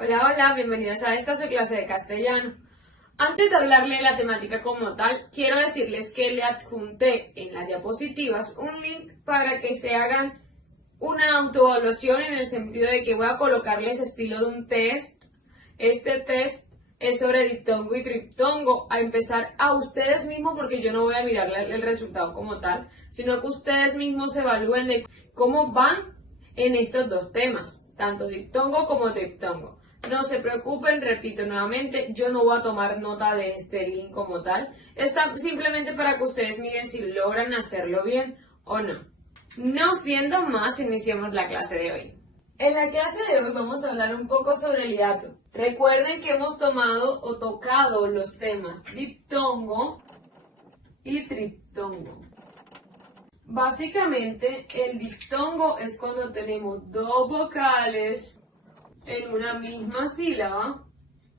Hola, hola, bienvenidos a esta su clase de castellano. Antes de hablarle de la temática como tal, quiero decirles que le adjunté en las diapositivas un link para que se hagan una autoevaluación en el sentido de que voy a colocarles estilo de un test. Este test es sobre diptongo y triptongo, a empezar a ustedes mismos porque yo no voy a mirar el resultado como tal, sino que ustedes mismos evalúen de cómo van en estos dos temas, tanto diptongo como triptongo. No se preocupen, repito nuevamente, yo no voy a tomar nota de este link como tal. Está simplemente para que ustedes miren si logran hacerlo bien o no. No siendo más, iniciemos la clase de hoy. En la clase de hoy vamos a hablar un poco sobre el hiato. Recuerden que hemos tomado o tocado los temas diptongo y triptongo. Básicamente, el diptongo es cuando tenemos dos vocales en una misma sílaba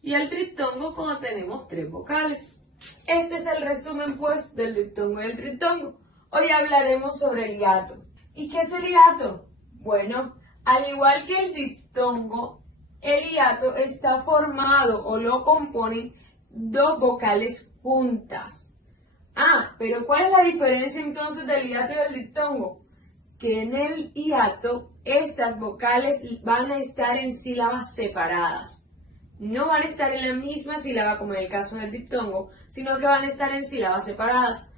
y el triptongo cuando tenemos tres vocales. Este es el resumen pues del diptongo y el triptongo. Hoy hablaremos sobre el hiato. ¿Y qué es el hiato? Bueno, al igual que el diptongo, el hiato está formado o lo componen dos vocales juntas. Pero ¿cuál es la diferencia entonces del hiato y del diptongo? Que en el hiato estas vocales van a estar en sílabas separadas. No van a estar en la misma sílaba como en el caso del diptongo, sino que van a estar en sílabas separadas.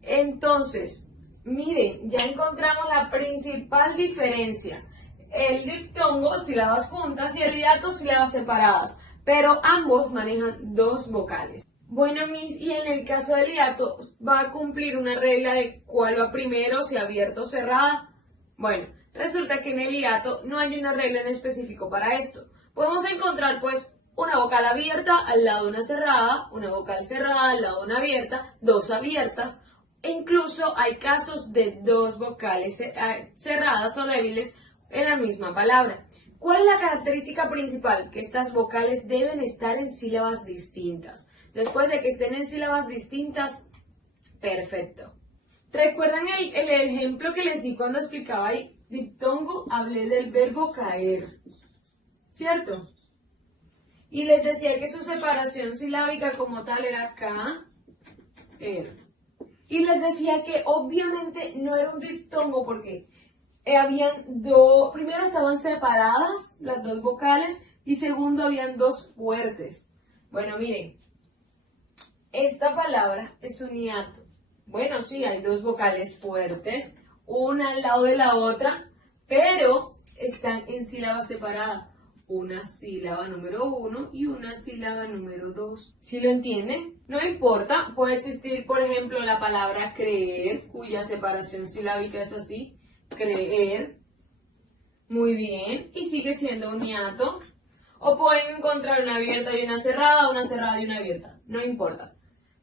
Entonces, miren, ya encontramos la principal diferencia. El diptongo, sílabas juntas, y el hiato, sílabas separadas, pero ambos manejan dos vocales. Bueno, mis, y en el caso del hiato va a cumplir una regla de cuál va primero, si abierta o cerrada. Bueno, resulta que en el hiato no hay una regla en específico para esto. Podemos encontrar pues una vocal abierta al lado de una cerrada, una vocal cerrada al lado de una abierta, dos abiertas, e incluso hay casos de dos vocales cerradas o débiles en la misma palabra. ¿Cuál es la característica principal? Que estas vocales deben estar en sílabas distintas. Después de que estén en sílabas distintas, perfecto. ¿Recuerdan el ejemplo que les di cuando explicaba el diptongo? Hablé del verbo caer, ¿cierto? Y les decía que su separación silábica como tal era caer. Y les decía que obviamente no era un diptongo porque primero estaban separadas las dos vocales y segundo habían dos fuertes. Bueno, miren, esta palabra es un hiato. Bueno, sí, hay dos vocales fuertes, una al lado de la otra, pero están en sílabas separadas. Una sílaba número 1 y una sílaba número 2. ¿Sí lo entienden? No importa, puede existir, por ejemplo, la palabra creer, cuya separación silábica es así, creer. Muy bien, y sigue siendo un hiato. O pueden encontrar una abierta y una cerrada y una abierta, no importa.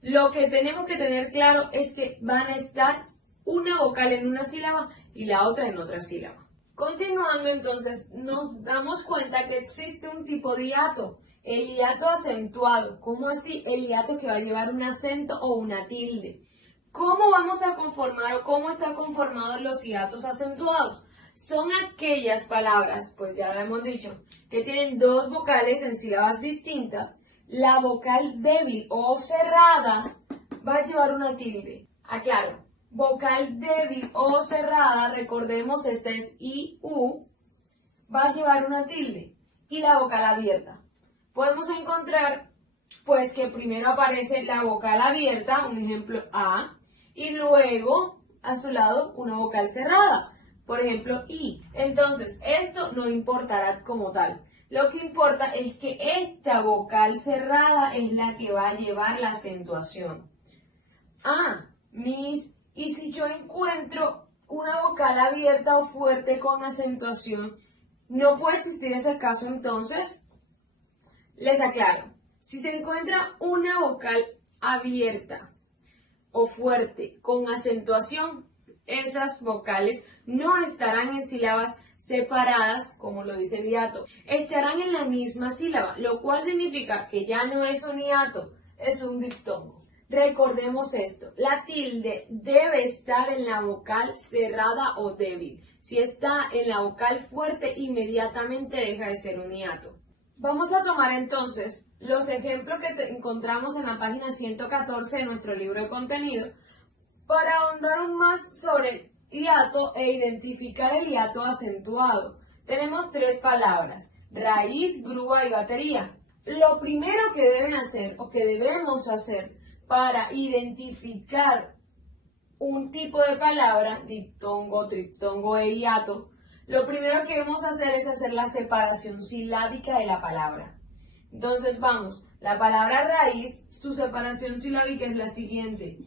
Lo que tenemos que tener claro es que van a estar una vocal en una sílaba y la otra en otra sílaba. Continuando entonces, nos damos cuenta que existe un tipo de hiato, el hiato acentuado. ¿Cómo así? El hiato que va a llevar un acento o una tilde. ¿Cómo vamos a conformar o cómo están conformados los hiatos acentuados? Son aquellas palabras, pues ya lo hemos dicho, que tienen dos vocales en sílabas distintas. La vocal débil o cerrada va a llevar una tilde. Aclaro, vocal débil o cerrada, recordemos, esta es I, U, va a llevar una tilde. Y la vocal abierta. Podemos encontrar, pues, que primero aparece la vocal abierta, un ejemplo A, y luego, a su lado, una vocal cerrada, por ejemplo, I. Entonces, esto no importará como tal. Lo que importa es que esta vocal cerrada es la que va a llevar la acentuación. Y si yo encuentro una vocal abierta o fuerte con acentuación, ¿no puede existir ese caso entonces? Les aclaro, si se encuentra una vocal abierta o fuerte con acentuación, esas vocales no estarán en sílabas separadas, como lo dice el hiato, estarán en la misma sílaba, lo cual significa que ya no es un hiato, es un diptongo. Recordemos esto, la tilde debe estar en la vocal cerrada o débil. Si está en la vocal fuerte, inmediatamente deja de ser un hiato. Vamos a tomar entonces los ejemplos que encontramos en la página 114 de nuestro libro de contenido para ahondar aún más sobre hiato e identificar el hiato acentuado. Tenemos tres palabras: raíz, grúa y batería. Lo primero que deben hacer o que debemos hacer para identificar un tipo de palabra, diptongo, triptongo e hiato, lo primero que debemos hacer es hacer la separación silábica de la palabra. Entonces vamos, la palabra raíz, su separación silábica es la siguiente.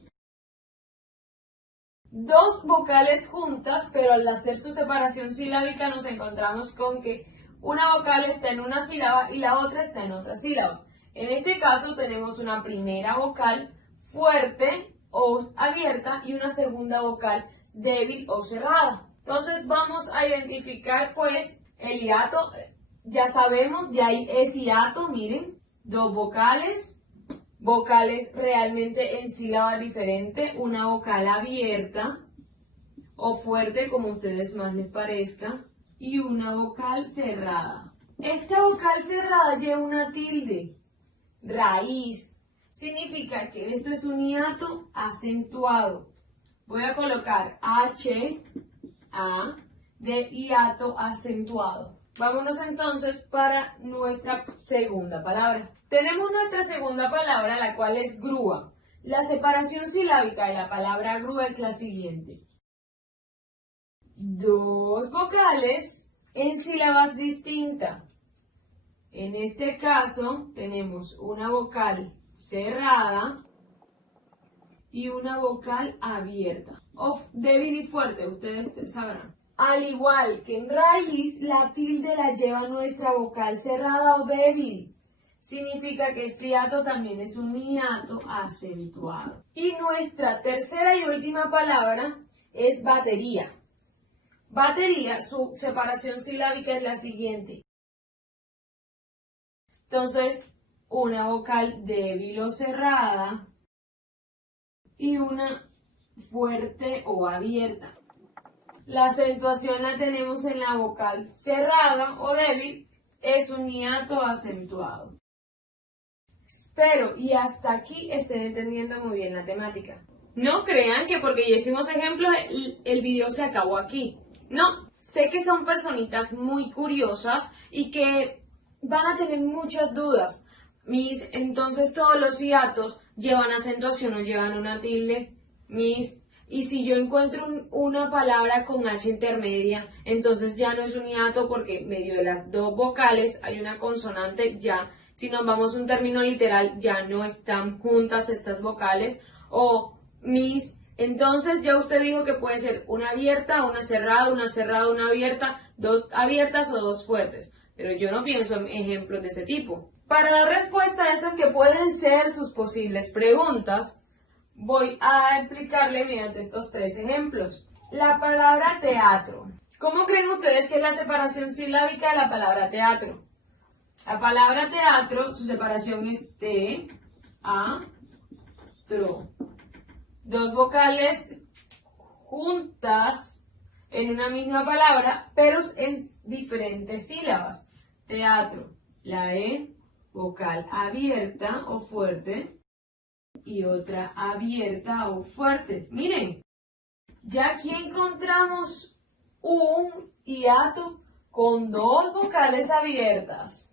Dos vocales juntas, pero al hacer su separación silábica nos encontramos con que una vocal está en una sílaba y la otra está en otra sílaba. En este caso tenemos una primera vocal fuerte o abierta y una segunda vocal débil o cerrada. Entonces vamos a identificar pues el hiato. Ya sabemos, ya ahí es hiato, miren, dos vocales realmente en sílaba diferente, una vocal abierta o fuerte como a ustedes más les parezca y una vocal cerrada. Esta vocal cerrada lleva una tilde, raíz. Significa que esto es un hiato acentuado. Voy a colocar H, A, de hiato acentuado. Vámonos entonces para nuestra segunda palabra. Tenemos nuestra segunda palabra, la cual es grúa. La separación silábica de la palabra grúa es la siguiente. Dos vocales en sílabas distintas. En este caso tenemos una vocal cerrada y una vocal abierta o débil y fuerte, ustedes sabrán. Al igual que en raíz, la tilde la lleva nuestra vocal cerrada o débil. Significa que este hiato también es un hiato acentuado. Y nuestra tercera y última palabra es batería. Batería, su separación silábica es la siguiente. Entonces, una vocal débil o cerrada y una fuerte o abierta. La acentuación la tenemos en la vocal cerrada o débil, es un hiato acentuado. Espero y hasta aquí estén entendiendo muy bien la temática. No crean que porque ya hicimos ejemplos el video se acabó aquí. No, sé que son personitas muy curiosas y que van a tener muchas dudas. Entonces todos los hiatos llevan acentuación o llevan una tilde. Y si yo encuentro una palabra con H intermedia, entonces ya no es un hiato porque en medio de las dos vocales hay una consonante ya. Si nos vamos a un término literal, ya no están juntas estas vocales. Entonces ya usted dijo que puede ser una abierta, una cerrada, una abierta, dos abiertas o dos fuertes. Pero yo no pienso en ejemplos de ese tipo. Para dar respuesta a estas que pueden ser sus posibles preguntas, voy a explicarle mediante estos tres ejemplos. La palabra teatro. ¿Cómo creen ustedes que es la separación silábica de la palabra teatro? La palabra teatro, su separación es T, A, tro. Dos vocales juntas en una misma palabra, pero en diferentes sílabas. Teatro, la E, vocal abierta o fuerte, y otra abierta o fuerte. Miren, ya aquí encontramos un hiato con dos vocales abiertas.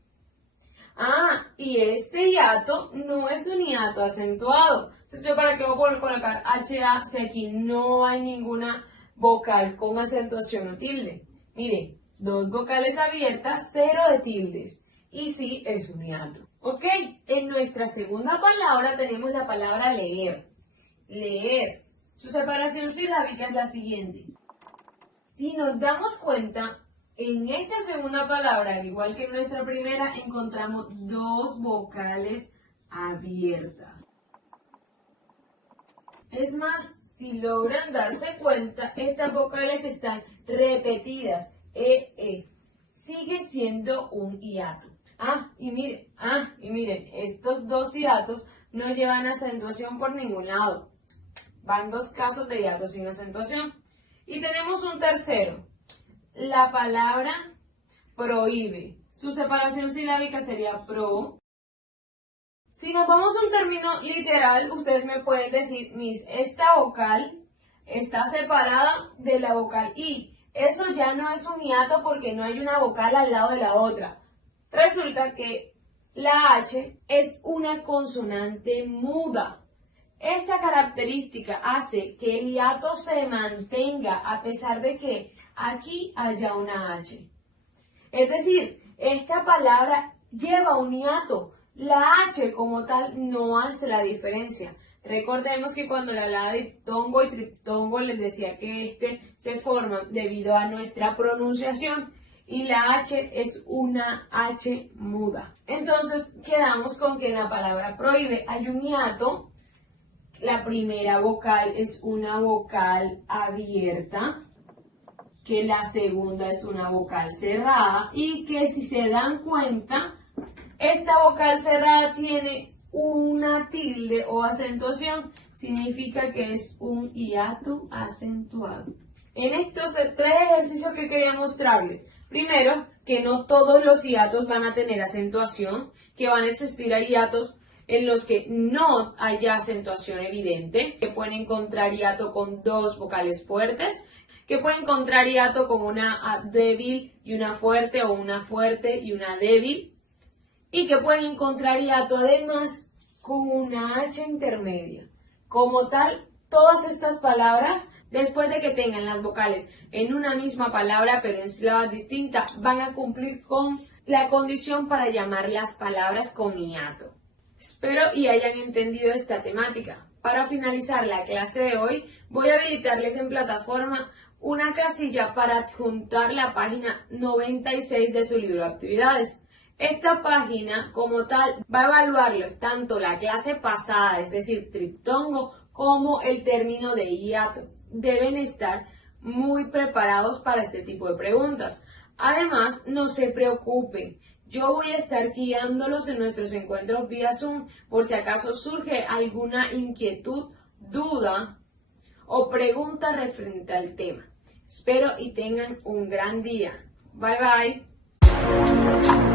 Y este hiato no es un hiato acentuado. Entonces, ¿yo para qué voy a colocar HA si aquí no hay ninguna vocal con acentuación o tilde? Miren, dos vocales abiertas, cero de tildes. Y sí, es un hiato. Ok, en nuestra segunda palabra tenemos la palabra leer. Leer. Su separación silábica es la siguiente. Si nos damos cuenta, en esta segunda palabra, al igual que en nuestra primera, encontramos dos vocales abiertas. Es más, si logran darse cuenta, estas vocales están repetidas. Sigue siendo un hiato. Y miren, estos dos hiatos no llevan acentuación por ningún lado. Van dos casos de hiato sin acentuación. Y tenemos un tercero. La palabra prohíbe. Su separación silábica sería pro. Si nos vamos a un término literal, ustedes me pueden decir, Miss, esta vocal está separada de la vocal I. Eso ya no es un hiato porque no hay una vocal al lado de la otra. Resulta que la H es una consonante muda. Esta característica hace que el hiato se mantenga a pesar de que aquí haya una H. Es decir, esta palabra lleva un hiato. La H como tal no hace la diferencia. Recordemos que cuando le hablaba de diptongo y triptongo les decía que se forma debido a nuestra pronunciación y la H es una H muda. Entonces quedamos con que en la palabra prohíbe hay un hiato. La primera vocal es una vocal abierta, que la segunda es una vocal cerrada y que si se dan cuenta, esta vocal cerrada tiene una tilde o acentuación, significa que es un hiato acentuado. En estos 3 ejercicios que quería mostrarles, primero, que no todos los hiatos van a tener acentuación, que van a existir hiatos en los que no haya acentuación evidente, que pueden encontrar hiato con 2 vocales fuertes, que pueden encontrar hiato con una débil y una fuerte o una fuerte y una débil, y que pueden encontrar hiato además con una H intermedia. Como tal, todas estas palabras, después de que tengan las vocales en una misma palabra pero en sílabas distintas, van a cumplir con la condición para llamar las palabras con hiato. Espero y hayan entendido esta temática. Para finalizar la clase de hoy, voy a habilitarles en plataforma una casilla para adjuntar la página 96 de su libro de actividades. Esta página, como tal, va a evaluarles tanto la clase pasada, es decir, triptongo, como el término de hiato. Deben estar muy preparados para este tipo de preguntas. Además, no se preocupen. Yo voy a estar guiándolos en nuestros encuentros vía Zoom por si acaso surge alguna inquietud, duda o pregunta referente al tema. Espero y tengan un gran día. Bye bye.